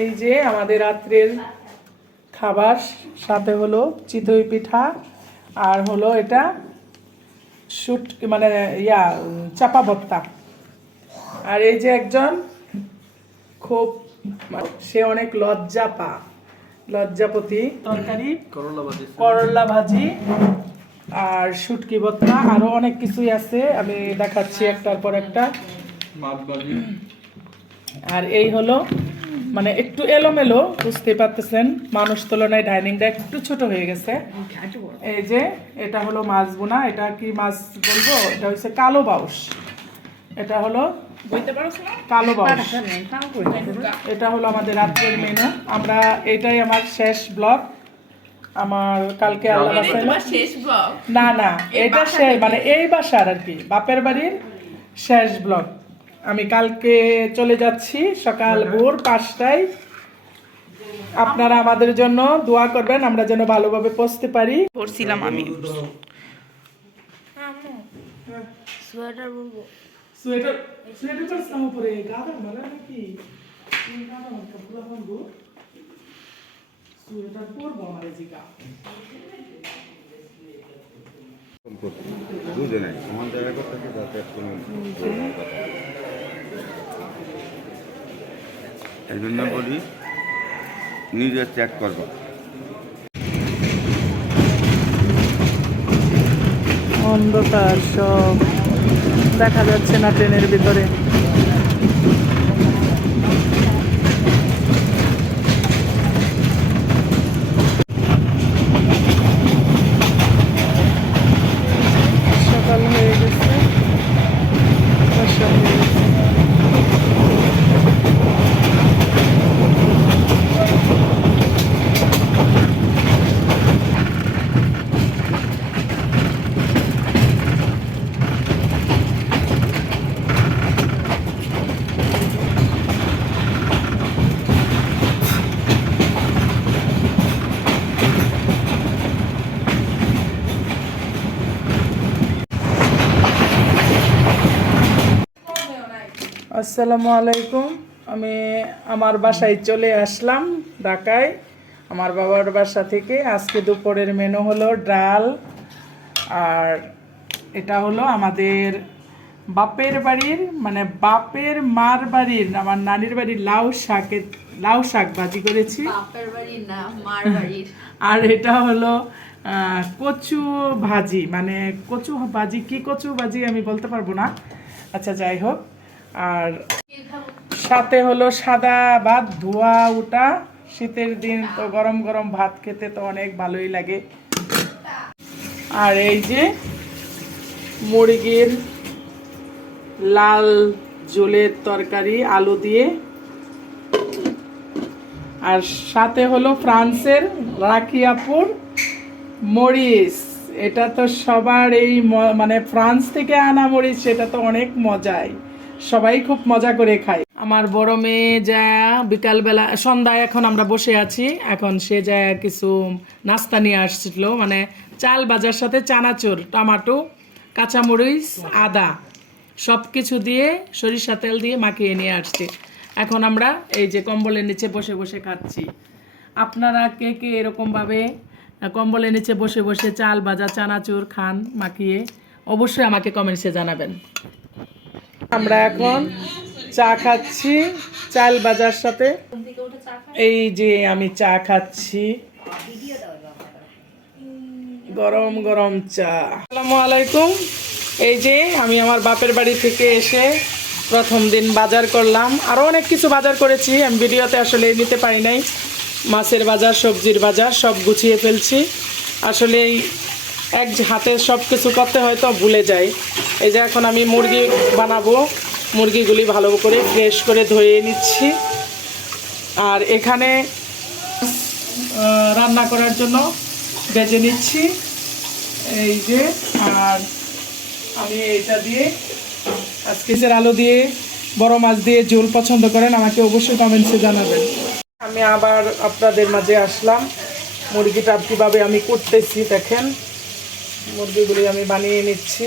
এই যে আমাদের রাত্রের খাবার, সাথে হলো চিতই পিঠা আর হলো এটা শুট মানে চাপা ভর্তা। আর এই যে একজন খুব সে অনেক লজ্জাপতি তরকারি, করলা ভাজি আর শুটকি ভর্তা, আরো অনেক কিছুই আছে, আমি দেখাচ্ছি একটার পর একটা। আর এই হলো মানে একটু এলোমেলো, বুঝতে পারতেছেন মানুষ তুলনায় ডাইনিংটা একটু ছোট হয়ে গেছে। এই যে এটা হলো মাছ বোনা, এটা কি মাছ বলবো, এটা হচ্ছে কালো বাউস। এটা হলো কালো বাউস। এটা হলো আমাদের রাত্রের মেনু। আমরা এটাই আমার শেষ ব্লগ। আমার কালকে আল্লাহ না না এটা শেষ মানে এই বাসার আর কি, বাপের বাড়ির শেষ ব্লগ। আমি কালকে চলে যাচ্ছি সকাল ভোর 5টায়। আপনারা আমাদের জন্য দোয়া করবেন, আমরা যেন ভালোভাবে পৌঁছতে পারি। পড়ছিলাম আমি সোয়েটার বলবো, সোয়েটার পরছিলাম উপরে, গাদা মারা নাকি গাদা মারা কাপড় বাঁধবো, সোয়েটার পরবো আমার জিগা বুঝে নাই সমান জায়গা করতে যাতে কোনো এই জন্য বলি নিজে চেক করবো। অন্ধকার, সব দেখা যাচ্ছে না ট্রেনের ভিতরে। সকাল হয়ে গেছে, বর্ষা হয়ে গেছে। আসসালামু আলাইকুম। আমি আমার বাসায় চলে আসলাম ঢাকায়, আমার বাবার বাসা থেকে। আজকে দুপুরের মেনু হলো ডাল, আর এটা হলো আমাদের বাপের বাড়ির মানে বাপের মার বাড়ির, আমার নানির বাড়ির লাউ শাক ভাজি করেছি। বাপের বাড়ি না মার বাড়ির। আর এটা হলো কচু ভাজি, মানে কচু ভাজি, কি কচু ভাজি আমি বলতে পারবো না, আচ্ছা যাই হোক। আর সাথে হলো সাদা ভাত, ধোয়া ওটা, শীতের দিন তো গরম গরম ভাত খেতে তো অনেক ভালোই লাগে। আর এই যে মুরগির লাল ঝোলের তরকারি আলু দিয়ে, আর সাথে হলো ফ্রান্সের রাখিয়াপুর মরিচ। এটা তো সবার এই মানে ফ্রান্স থেকে আনা মরিচ, সেটা তো অনেক মজাই, সবাই খুব মজা করে খায়। আমার বড় মেয়ে যা বিকালবেলা সন্ধ্যায়, এখন আমরা বসে আছি, এখন সে যায় কিছু নাস্তা নিয়ে আসছিল, মানে চাল ভাজার সাথে চানাচুর, টমেটো, কাঁচামরিচ, আদা সব কিছু দিয়ে সরিষা তেল দিয়ে মাখিয়ে নিয়ে আসছে। এখন আমরা এই যে কম্বলের নিচে বসে বসে খাচ্ছি। আপনারা কে কে এরকমভাবে কম্বলের নিচে বসে বসে চাল ভাজা চানাচুর খান মাখিয়ে, অবশ্যই আমাকে কমেন্টসে জানাবেন। আমরা এখন চা খাচ্ছি চাল ভাজার সাথে। এই যে আমি চা খাচ্ছি, গরম গরম চা। আসসালামু আলাইকুম। এই যে আমি আমার বাপের বাড়ি থেকে এসে প্রথম দিন বাজার করলাম, আরও অনেক কিছু বাজার করেছি, আমি ভিডিওতে আসলে নিতে পারি নাই। মাছের বাজার, সবজির বাজার সব গুছিয়ে ফেলছি। আসলে এক হাতে সব কিছু করতে হয়তো ভুলে যাই। এই যে এখন আমি মুরগি বানাবো, মুরগিগুলি ভালো করে ফ্রেশ করে ধুয়ে নিচ্ছি। আর এখানে রান্না করার জন্য ভেজে নিচ্ছি এই যে। আর আমি এটা দিয়ে আজকে আলু দিয়ে বড় মাছ দিয়ে ঝোল পছন্দ করেন, আমাকে অবশ্যই কমেন্টসে জানাবেন। আমি আবার আপনাদের মাঝে আসলাম, মুরগিটা কীভাবে আমি করতেছি দেখেন। মুরগিগুলি আমি বানিয়ে নিচ্ছি।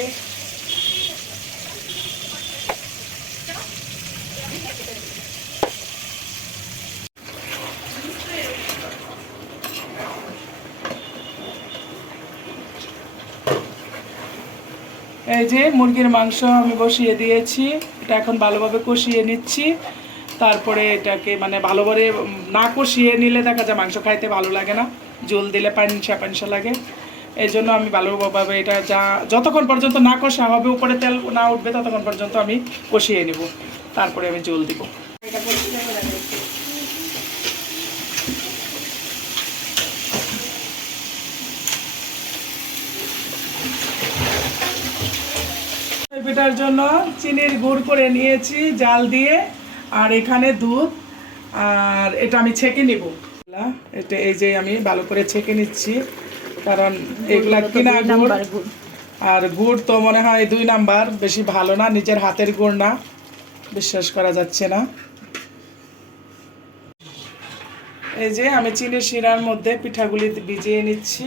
এই যে মুরগির মাংস আমি বসিয়ে দিয়েছি, এটা এখন ভালোভাবে কষিয়ে নিচ্ছি। তারপরে এটাকে মানে ভালোভাবে না কষিয়ে নিলে দেখা যায় মাংস খাইতে ভালো লাগে না, ঝোল দিলে পানসা পানসা লাগে। এই জন্য আমি ভালোভাবে এটা যতক্ষণ পর্যন্ত না কষা হবে, উপরে তেল না উঠবে, ততক্ষণ পর্যন্ত আমি কষিয়ে নেব, তারপরে আমি ঝোল দিব। পিঠার জন্য চিনির গুড় করে নিয়েছি জাল দিয়ে, আর এখানে দুধ, আর এটা আমি ছেঁকে নিব। এটা এই যে আমি ভালো করে ছেঁকে নিচ্ছি, কারণ এগুলা কিনা গুড়, আর গুড় তো মনে হয় 2 নাম্বার, বেশি ভালো না, নিজের হাতের গুড় না, বিশ্বাস করা যাচ্ছে না। এই যে আমি চিনির শিরার মধ্যে পিঠাগুলি ভিজিয়ে নিচ্ছি,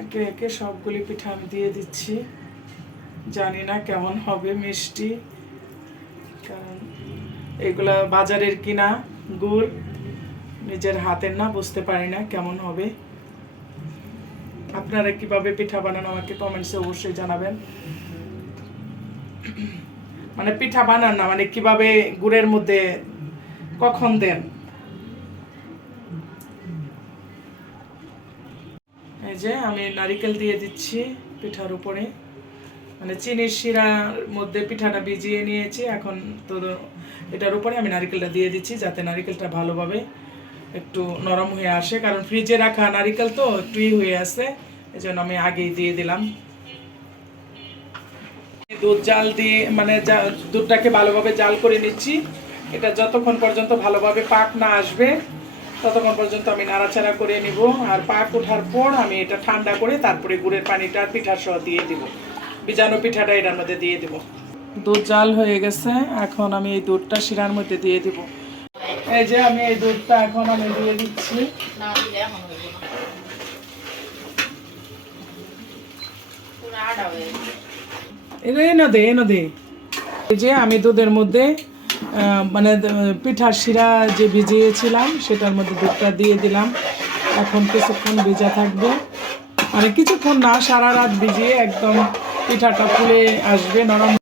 একে একে সবগুলি পিঠা আমি দিয়ে দিচ্ছি। জানি না কেমন হবে মিষ্টি, কারণ এগুলা বাজারের কিনা গুড়, নিজের হাতের না, বুঝতে পারি না কেমন হবে। আপনারা কিভাবে পিঠা বানান আমাকে কমেন্টসে অবশ্যই জানাবেন। মানে পিঠা বানান না, মানে কিভাবে গুড়ের মধ্যে কখন দেন। এই যে আমি নারকেল দিয়ে দিচ্ছি পিঠার উপরে, মানে চিনির শিরার মধ্যে পিঠাটা ভিজিয়ে নিয়েছি, এখন তো এটার উপরে আমি নারকেলটা দিয়ে দিচ্ছি, যাতে নারকেলটা ভালোভাবে একটু নরম হয়ে আসে, কারণ ফ্রিজে রাখা নারকেল তো একটু হয়ে আসে, এই জন্য আমি আগেই দিয়ে দিলাম। দুধ জাল দিয়ে মানে দুধটাকে ভালোভাবে জাল করে নিচ্ছি। এটা যতক্ষণ পর্যন্ত ভালোভাবে পাক না আসবে ততক্ষণ পর্যন্ত আমি নাড়াচাড়া করে নিব, আর পাক ওঠার পর আমি এটা ঠান্ডা করে তারপরে গুড়ের পানিটা পিঠা সহ দিয়ে দিব, ভিজানো পিঠাটা এটার মধ্যে দিয়ে দিব। দুধ জাল হয়ে গেছে, এখন আমি এই দুধটা শিরার মধ্যে দিয়ে দিব। এই যে আমি এই দুধটা এখন আমি দিয়ে দিচ্ছি। না দিলে এখন হইব না, পুরো আড়া হয়ে যাবে। এনে দে। এই যে আমি দুধের মধ্যে মানে পিঠার শিরা যে ভিজিয়েছিলাম সেটার মধ্যে দুধটা দিয়ে দিলাম। এখন কিছুক্ষণ ভিজা থাকবে, মানে কিছুক্ষণ না, সারা রাত ভিজিয়ে একদম পিঠাটা ফুলে আসবে, নরম।